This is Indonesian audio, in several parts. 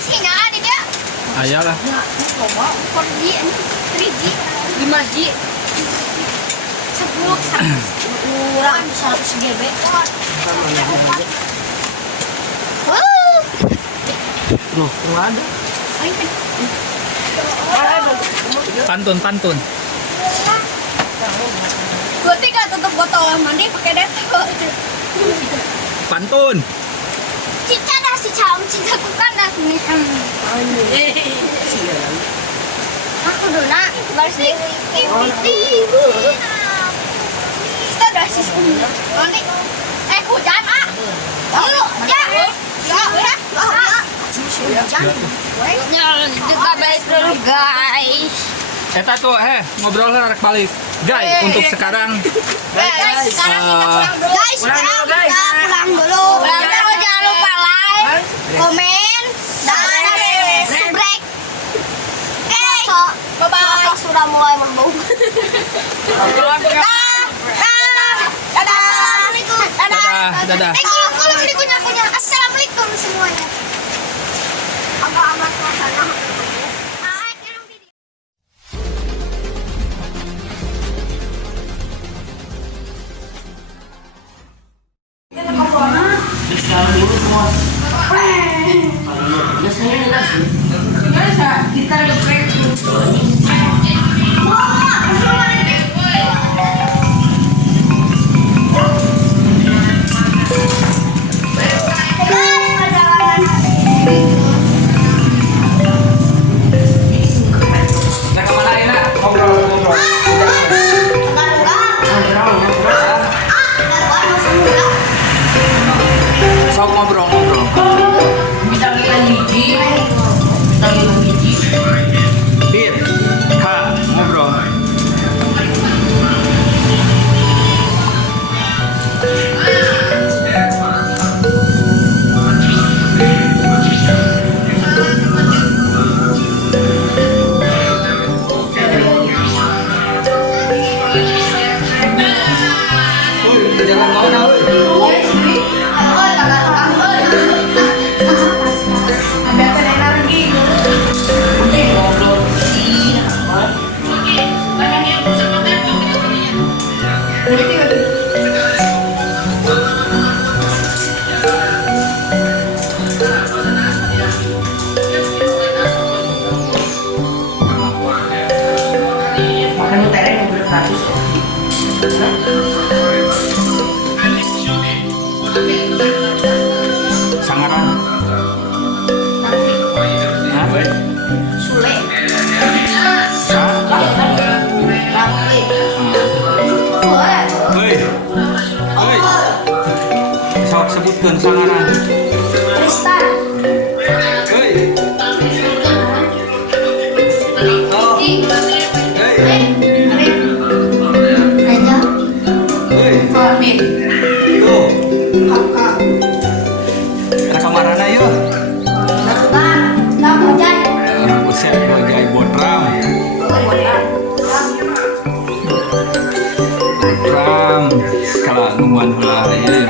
sih nah ada dia. Ayolah. Ya, coba 4G, 3G, 5G. 10 kurang 100 GB. Loh, nggak ada. Pantun. Gue tinggal tutup botol mandi pakai dettol. Pantun. Cica dah si caum cinta bukan dah nih. Aku dulu nak baris deh. Kita dah si mandi. Hujan ah. Yuk, ya. Jangan juga balik dulu guys. Eta tuh ngobrol rek balik. Guys, untuk sekarang Guys, sekarang kita pulang dulu. Guys, sekarang kita pulang dulu. Jangan lupa like, komen, dan subscribe. Oke, bye-bye. Sudah mulai membau. Dadah. Assalamualaikum. dadah. Kalau beli punya. Assalamualaikum semuanya. Amat suasana. Sok ngobrol. Bir, ngobrol. Jangan mau tahu. Sangaran. Sule. Sok sebutkeun sangaran. Tristan. Rekamarana yuk. Usia sebagai Botram. Kalau nungguan heula ya.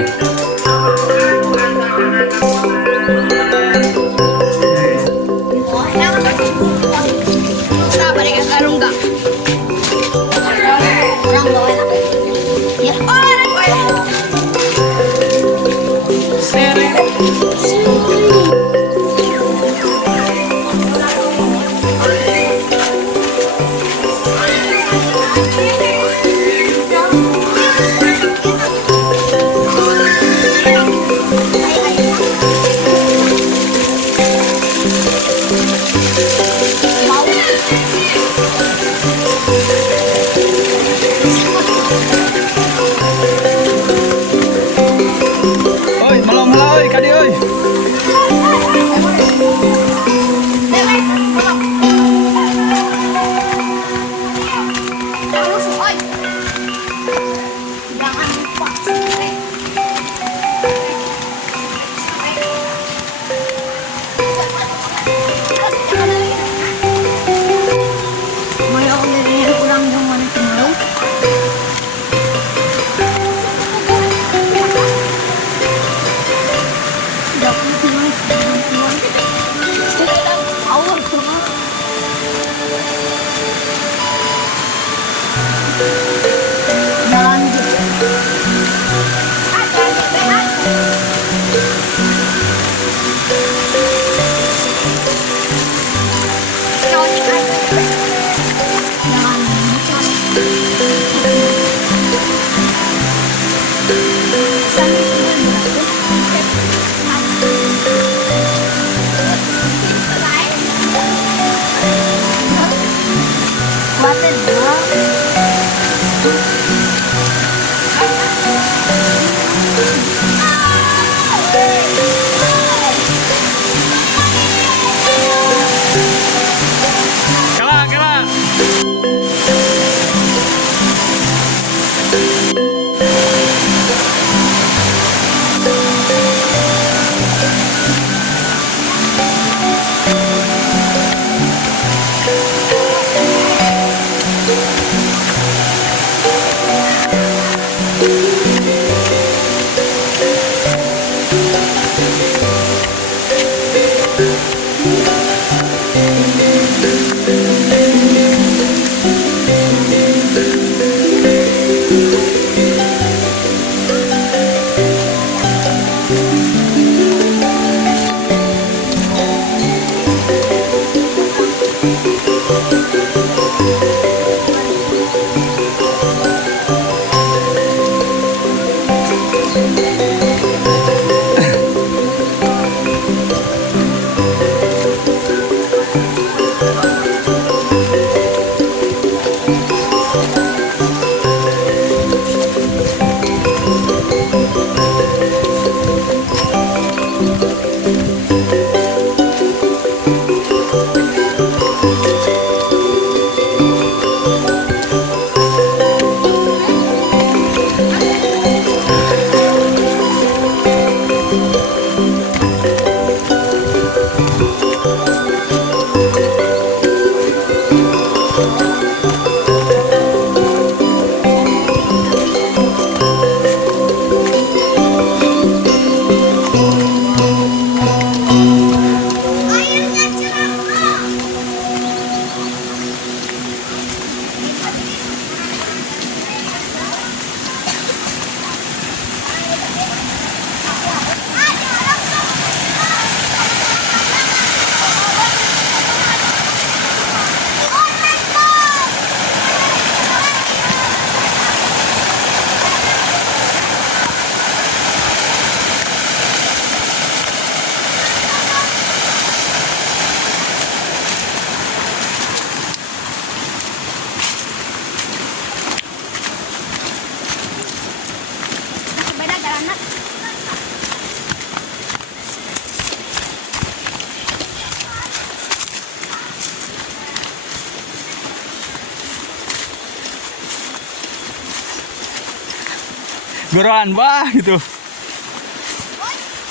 Goroan bah gitu.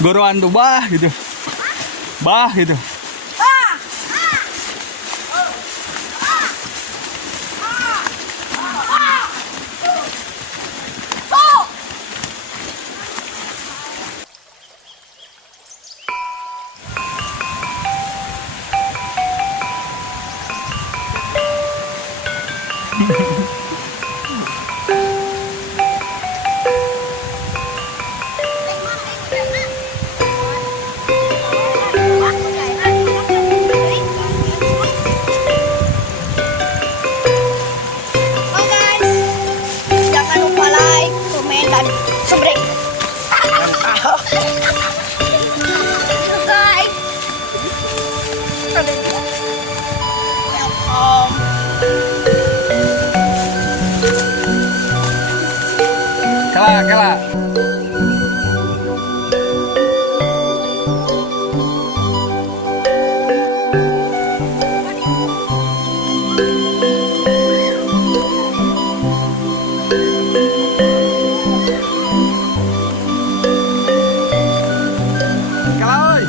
Goroan tuh bah gitu. Bah gitu. Jangan lupa like, komen, dan subscribe. Guys. Kela, kela. Kela, oi.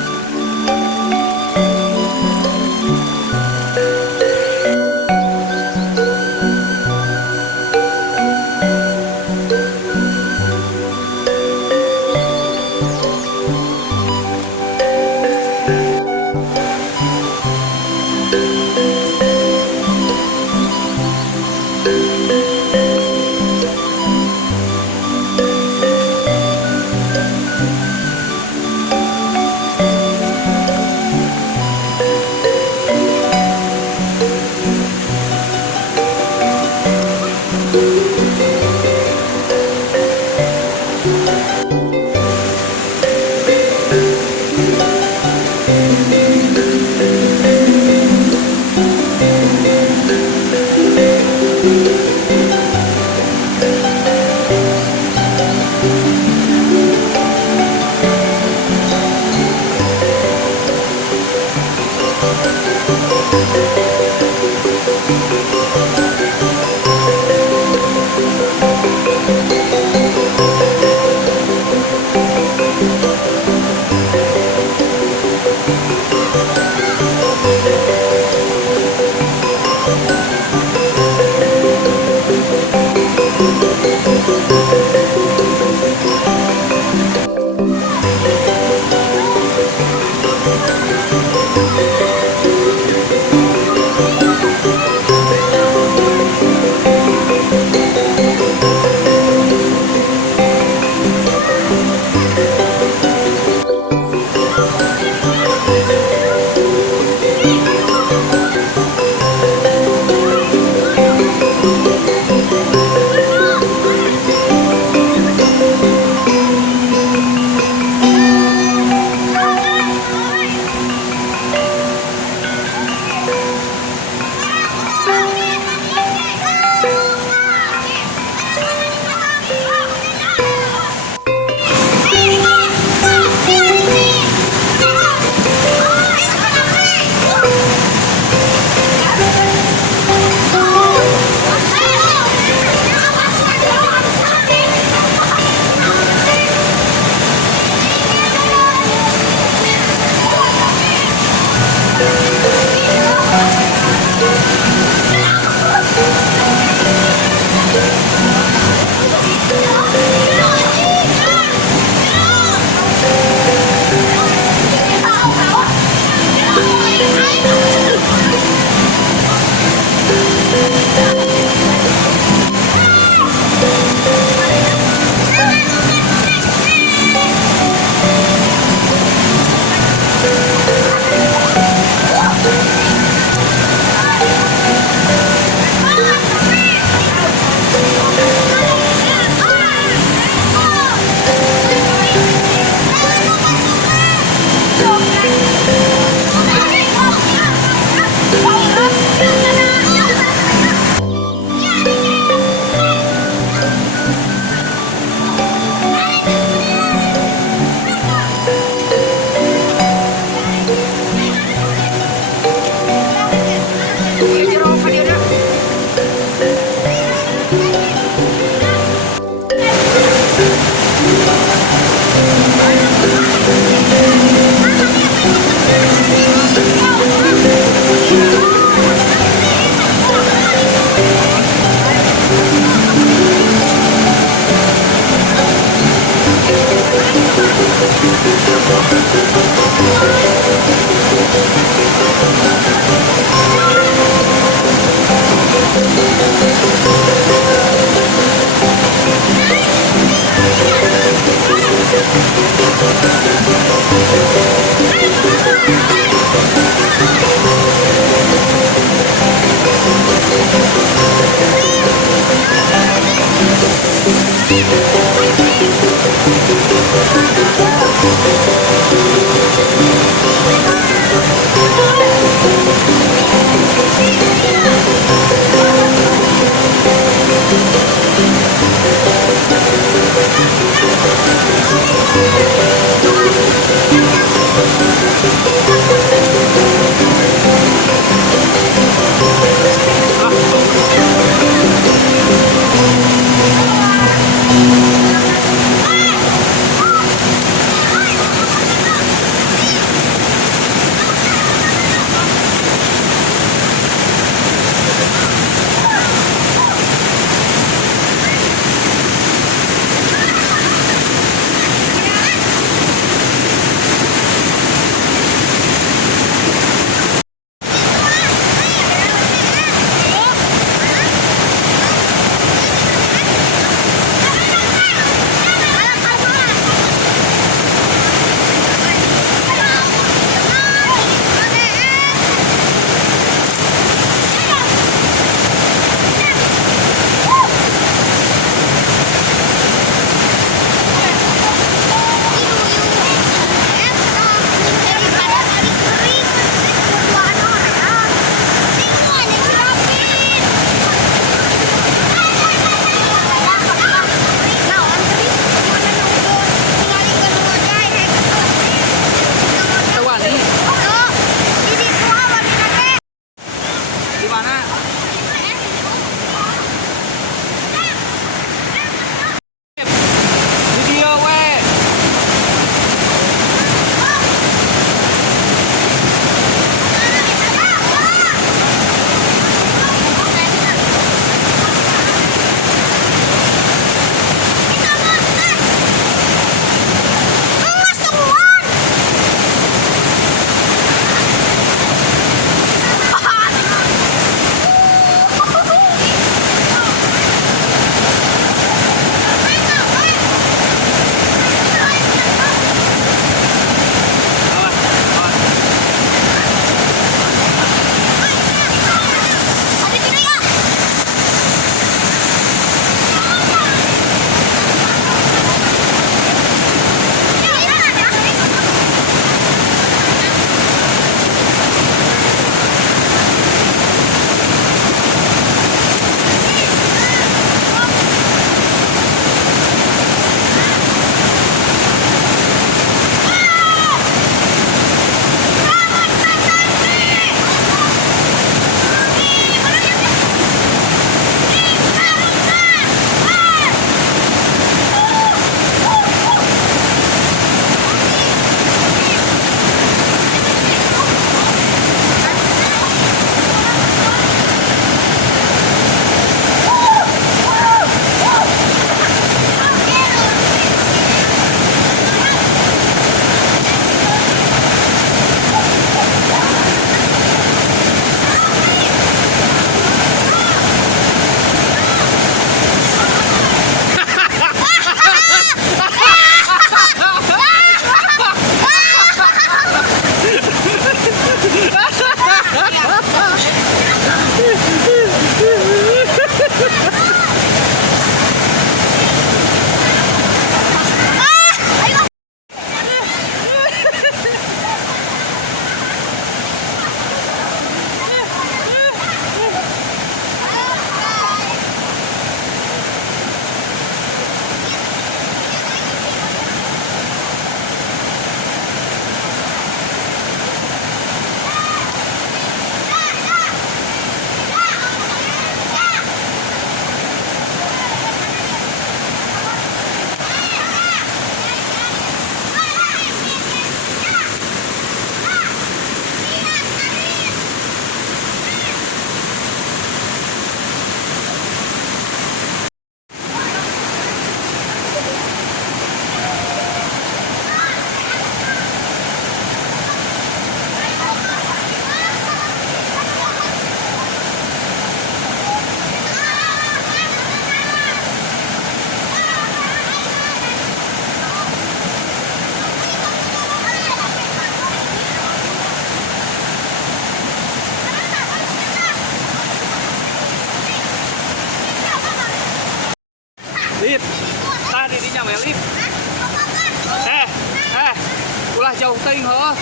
teuing heuh.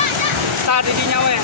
Tah di dinya we.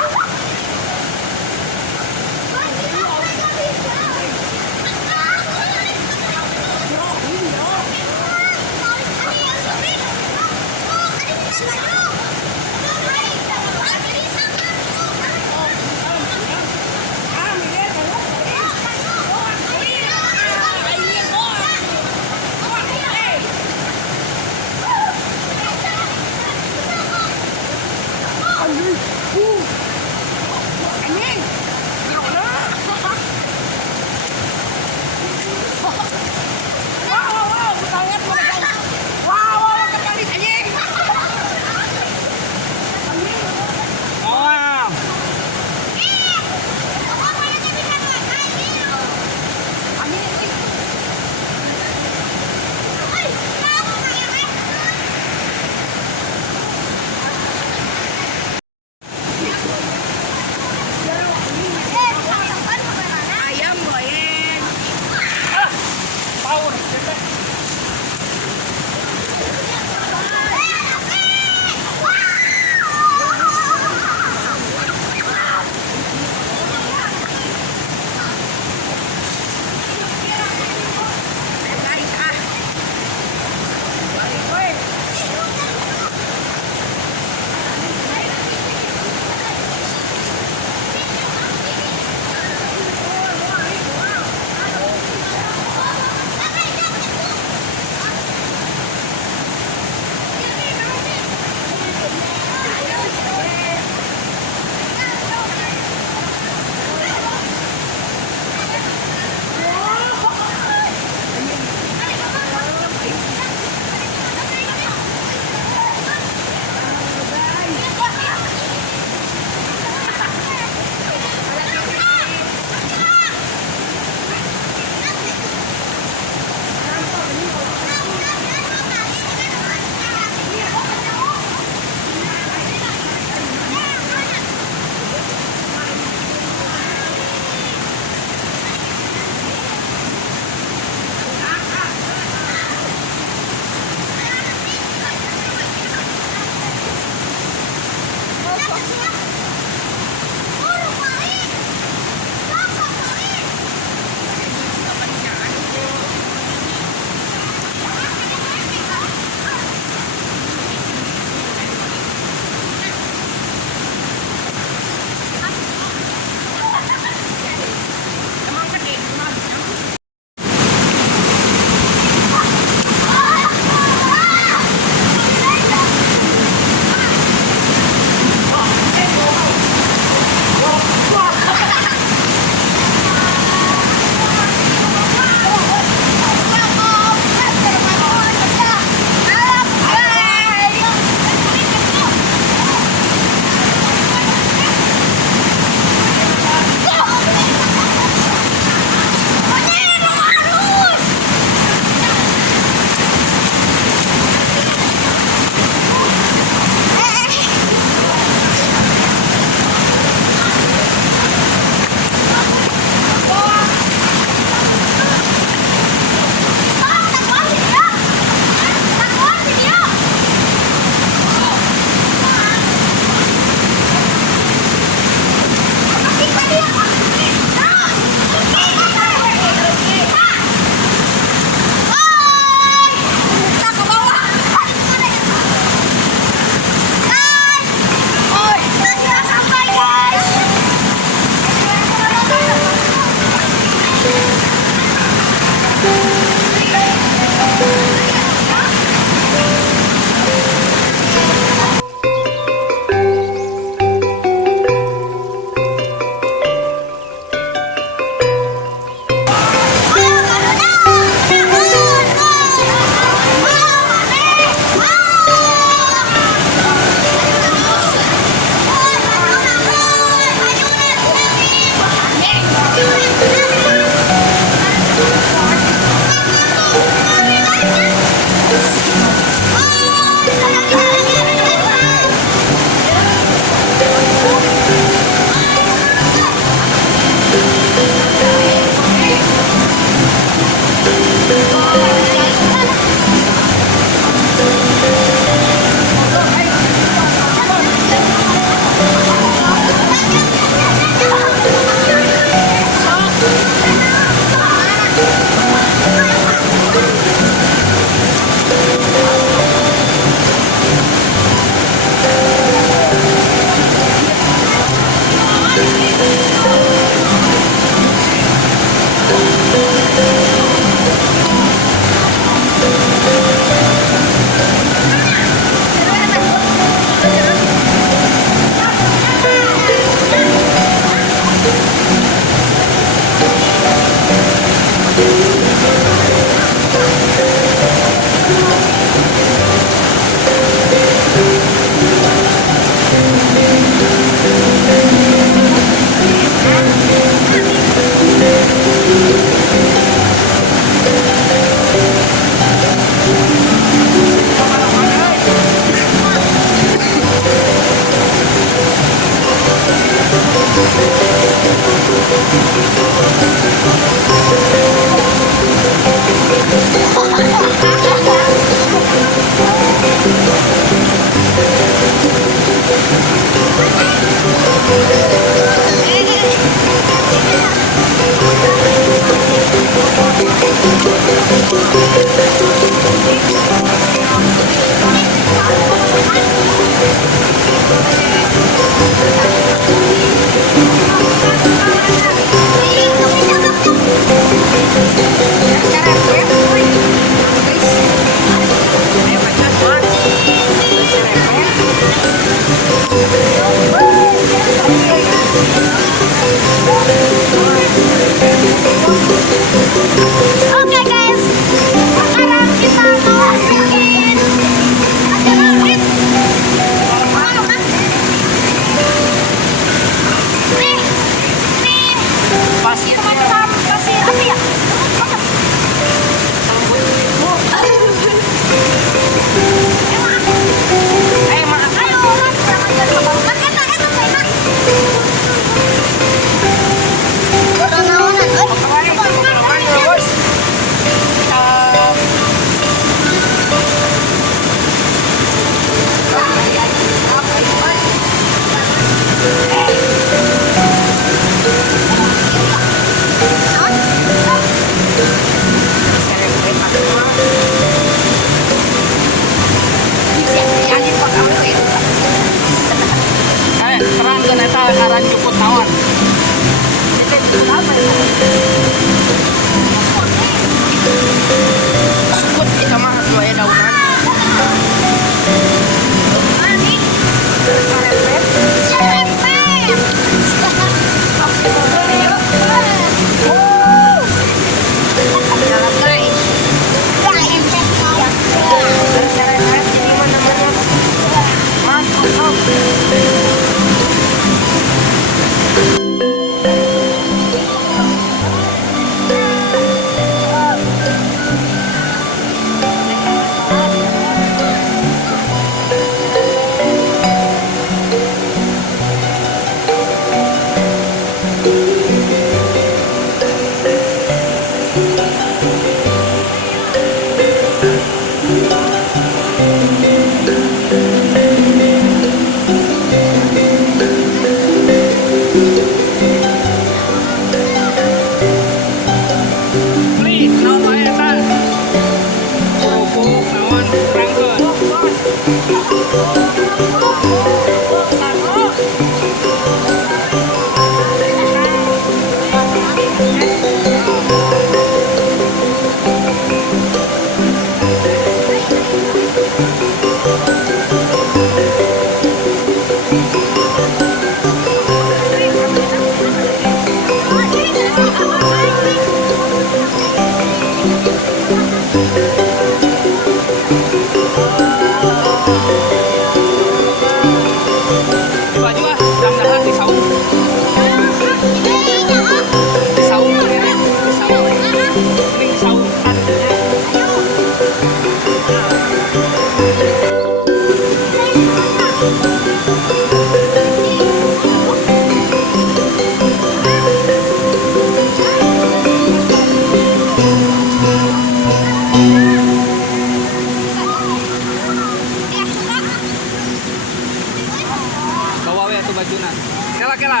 tuh bajunan. Kela kela.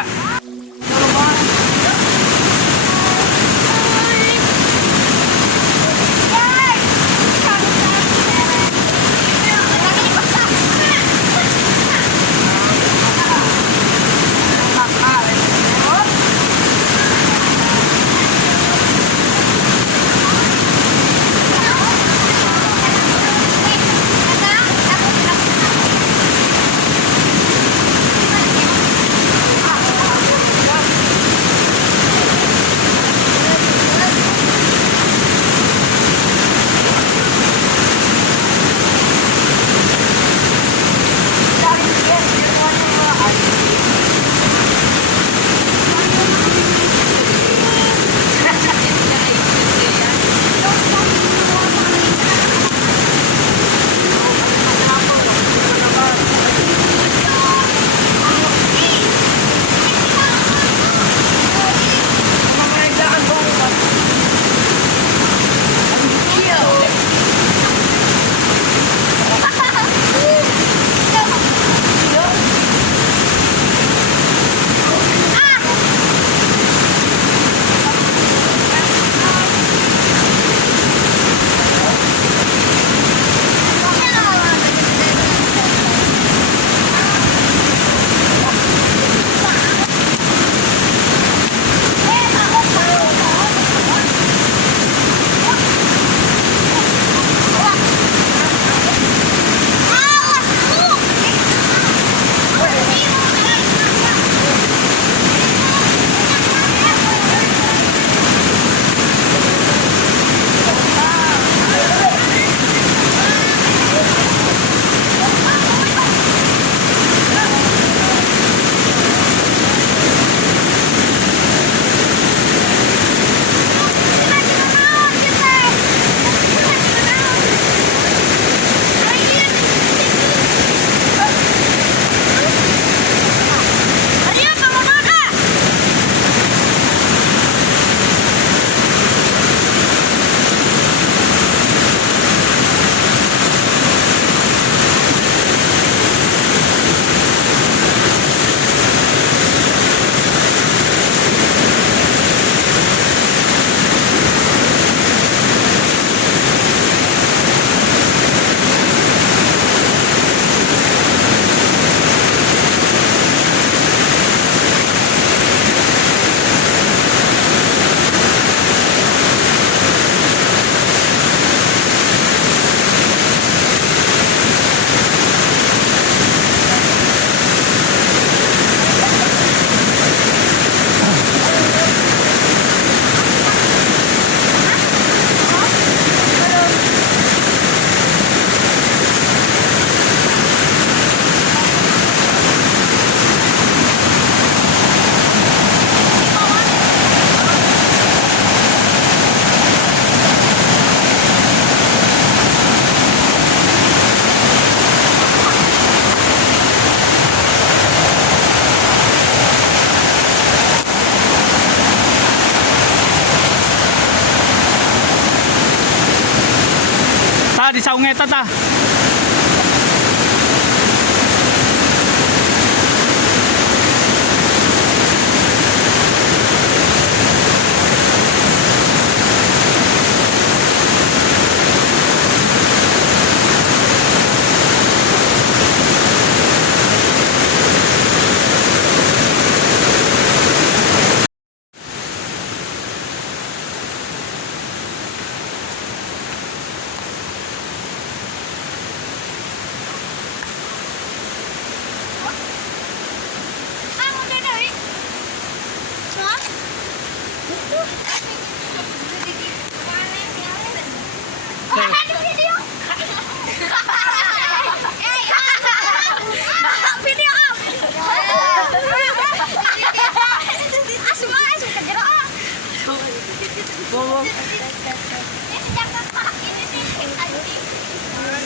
Di saung eta tah.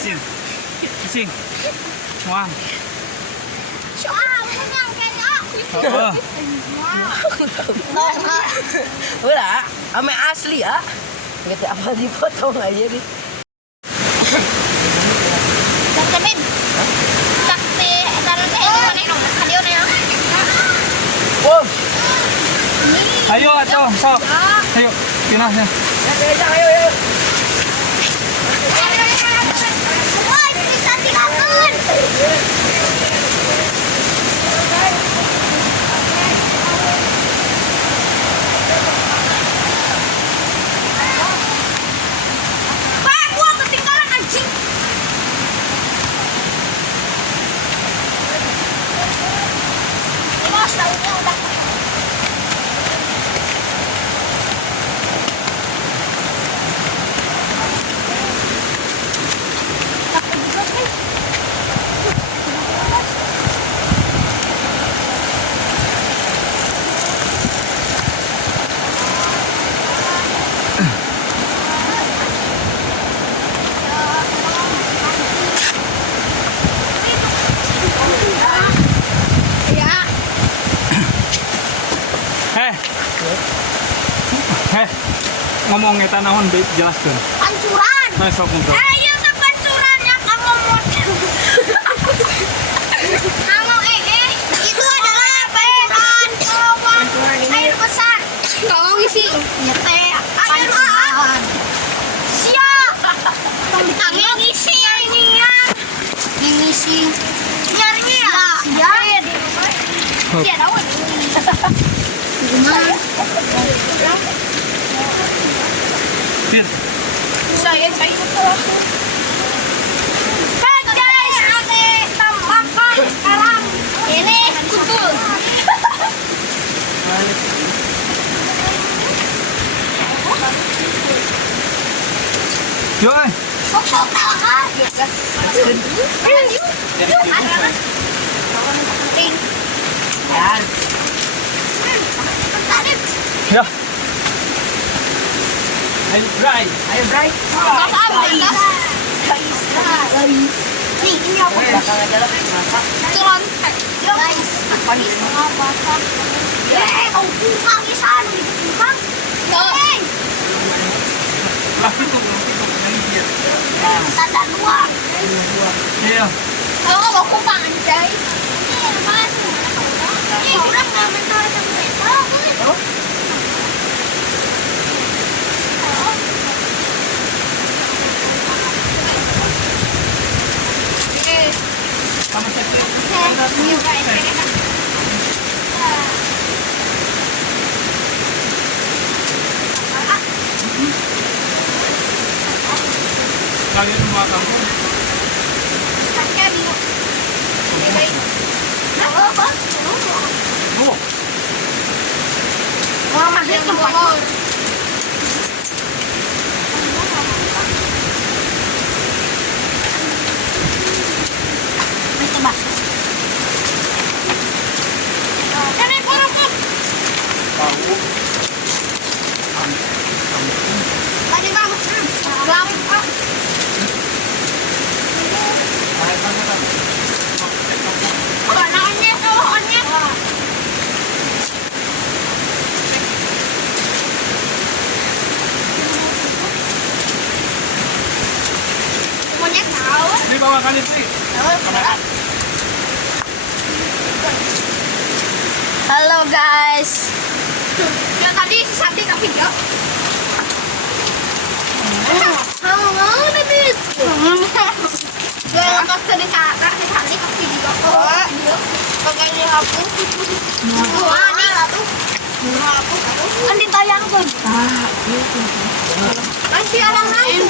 Sing. Sing. Muang. Oo. Wala, ame asli ah. Ngerti apa dipotong aja nih. Sakit. Sakit. Taruh deh, ini mana? Hadiah nih. sok. Ayo, pinasnya. Ayo. Woi, bisa tinggalkan. Pak, gua ketinggalan anjing. Mas, daunnya udah. Ya, Ngomong eta naon jelaskeun. pancuran. Nah, sok ngobrol. Ayo ke pancurannya kamu model. Kamu itu adalah pancuran air besar. Tolong isi. Nyete. Air besar. Siap. Tangan ngisi ya ini ya. Ngisi. Nyarinya ya. Siap. Siap daun. Rumah. Pir. Saya betul. Guys, ada tambahkan sekarang ini kutul. Yo, ay. Sok kan? Ya. Ayo, Bray. Nih, ini apa? Belakang aja lah. Turun. Guys, kau buka kisan, buka. Laki tuh, lagi dia. Tanda dua. Iya. Kalau mau kumpang anjay. Ini apa sih? Ini orang nggak mentor sampai tahu. Sama sekali. Kalian semua kamu. Oh, Mama dia tempat. Coba. Ini burung. tahu. Tadi bang. Bang. Anaknya cowoknya. Monyet tahu. Ini bawa kali sih. Halo guys. Ya tadi si Santi ke video. Kamu mau tadi? Gue lepas dari kakak si Santi ke video. Oh, pakai aku. Wah, ini tuh. Aku. Kan ditayangkan. Masih ada lagi.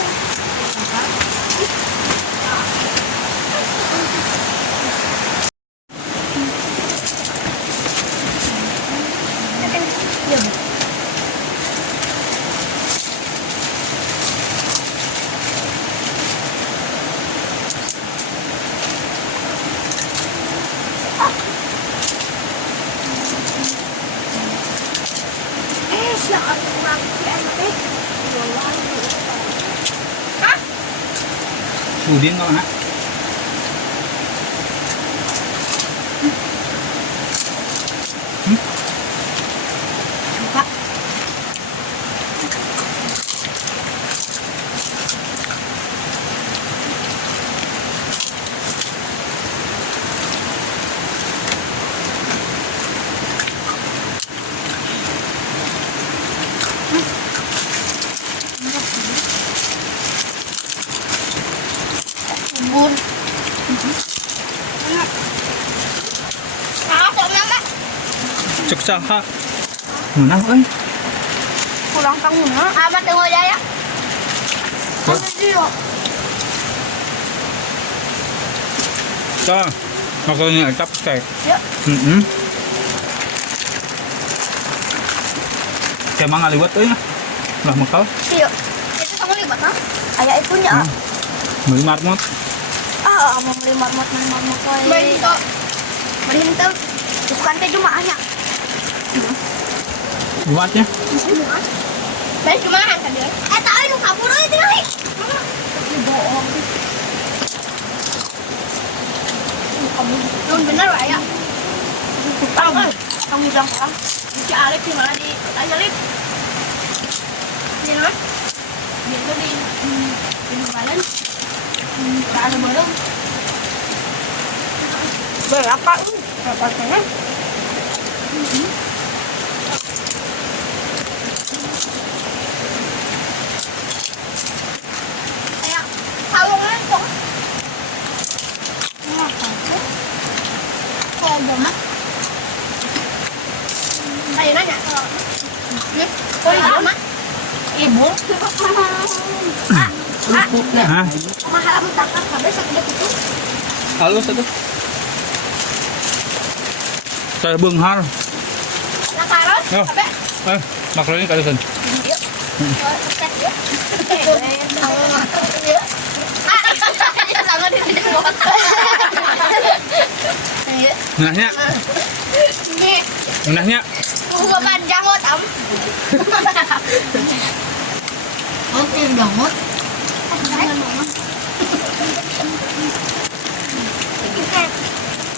Udin kau nak? Cek saha. Mana euy? Kurang kamu mah. Amat tengok aja ya. Hah? Ambil dulu. Tah. Makanya etap kayak. Ya. Kayak mang aliwat euy mah. Lah makal. Iya. Itu kamu libat ha? Ayah itunya. Beli marmot. Mau beli marmot koi. Beli itu. Bukan teh cuma hanya. Buatnya. Beli cuma kan dia. Tahu lu kabur itu kali. Bohong. Kamu bener lah ya. Kamu bilang orang. Si Alif sih malah ditanya Alif. Ini kan? Dia tuh di Balen. Nggak ada bolong. Berapa? Berapa sen? Kayak kalungan kok. Kalau banget. Kayak nanya kalau. Nih, kau lihat mah? Ibu. Hah? Mahal aku takkan habis aku udah tutup. Halus atuh. Saya beunghar. Nakaron, Oh. sampai. Makaroni kalusan. Yuk. Tes yuk. Sama di tidak buat. Nahnya, Nih, nahnya. gua panjang lo tam. Oke, banget.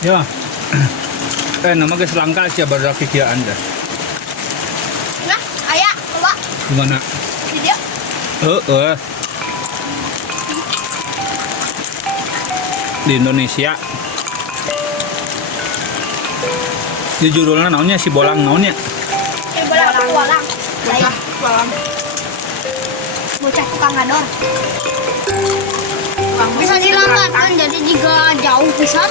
Ya. Nama geus langka sia baru kiki Anda. Nah, ayah, coba Gimana? video. Di Indonesia. Di judulnya naonnya si bolang naonnya? Bolang. Saya bolang. Bocah tukang ngador. Bisa dilambatkan jadi jika jauh pisan.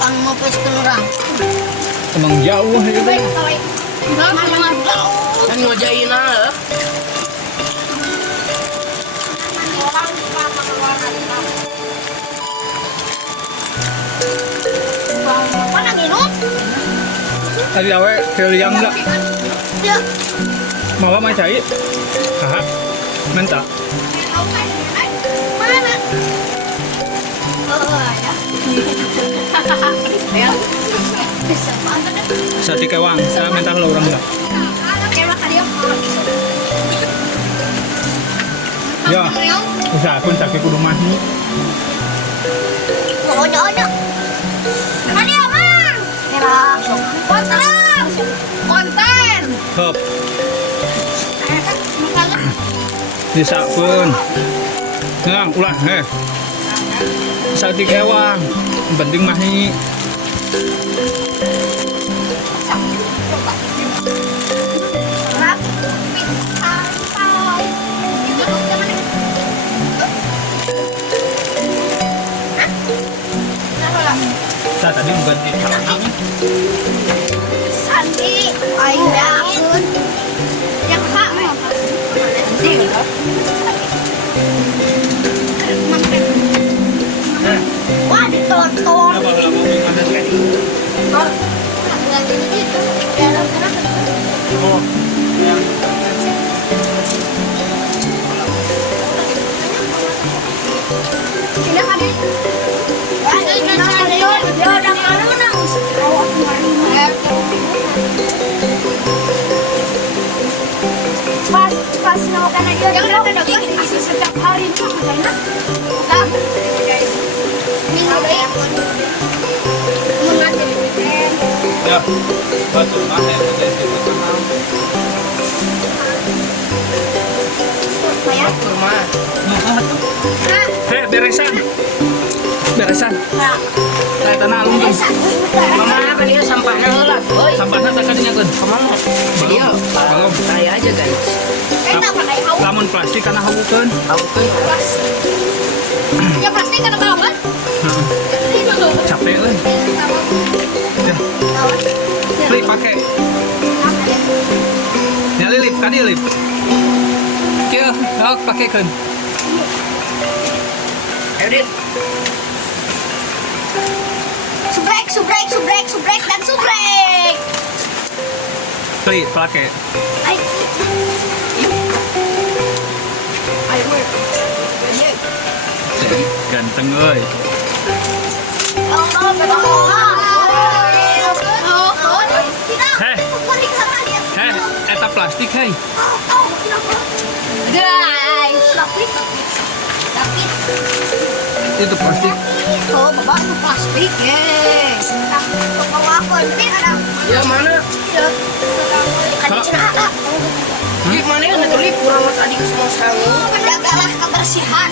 Kan mau pes kelurang. Emang jauh itu. Baik, enggak jauh. Kan ngojain lah. Orang lama keluar dari kamu. Mana minum? Tadi awe keliang enggak? Ya. Mau main cai? Haha. Minta. Mana? Ya. Ya. Bisa banget. Sati kewang. Saya minta kalau orang enggak. Kayak dia. Ya. Bisa pun sakit kudu mah. Pokoknya. Kali apa? Konten. Hop. Bisa pun. Nah, ulah Sati kewang. Yang penting mah ini. Saya tadi ganti tangan. Sandi, ayah, yang kak, wah ditonton. Kenapa kalau mau bikin ada kayak ini? Oh, yang Sini kan ini. Dia udah mana? Pas makan aja. Jangan ada isi setiap hari itu enak. Nah, minum ya. Mengajar ya, betul mana yang ada di saya. Rumah. Beresan. Beresan. Nah, Kayak tanah alung tuh. Mama kan dia sampahnya ngelak. Oi, Sampahnya tak kadinya kan. kemana? Dia Belum. kayak aja guys. kita pakai haus. Lamun plastik karena habukeun. Tahu kan? Ya pasti kena balapan. Capek euy. Ya. pakai. Ya lilip, kan lilip. Kia, pakai kan. Edit. Subrek, subrek, subrek, subrek, dan subrek. Kli, pakai. Ayo. Ganteng euy. Heh, eta plastik hei. Guys, tapi Itu plastik. oh bapak itu plastik ya. Bawa aku nanti ada. Ya mana? Kan cerita. Gimana ya nanti kurang tadi ke semua sangu. Jagalah kebersihan.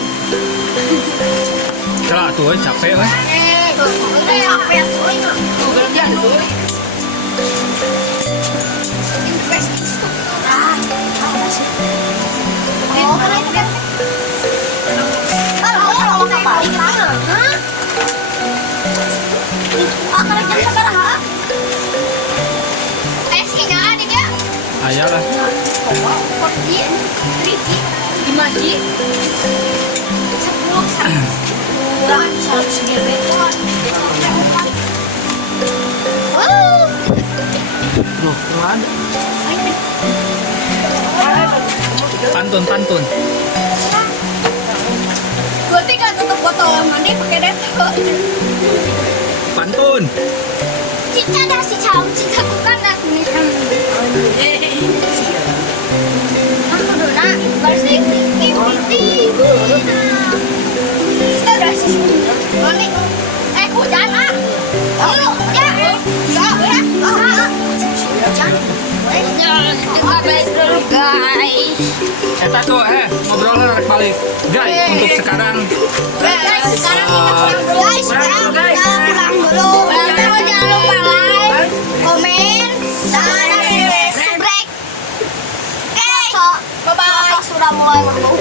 Celah tuh capek weh. Apa yang tuh? Tuh kerjaan tuh. Oh, karena itu kan. Kalau kapal di mana? Hah? Akan jam sabaraha? Sinyal ada dia. Aya lah. Pergi, Riki, di masjid. 10 segini. Wow. Loh, nggak ada. Pantun. Gue tinggal tutup botol mandi pakai detol. Pantun. Cica dah si caum, cica bukan dah ini. Aku dulu nak bersih, kita dah si mandi. Hujan ah. Ayo, ya. Jangan balik dulu guys. Eta tuh ngobrolnya rek balik. Guys, untuk sekarang Guys, sekarang kita pulang dulu. Guys, sekarang kita pulang dulu. Jangan lupa like, komen, dan subscribe. Oke, bye-bye. Sudah mulai ngomong.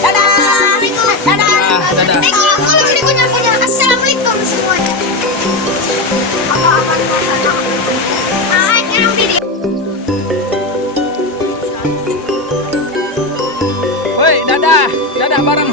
Dadah. Assalamualaikum. Dadah. Dadah. Kalau sini punya. Assalamualaikum semuanya. Woi, dadah bareng.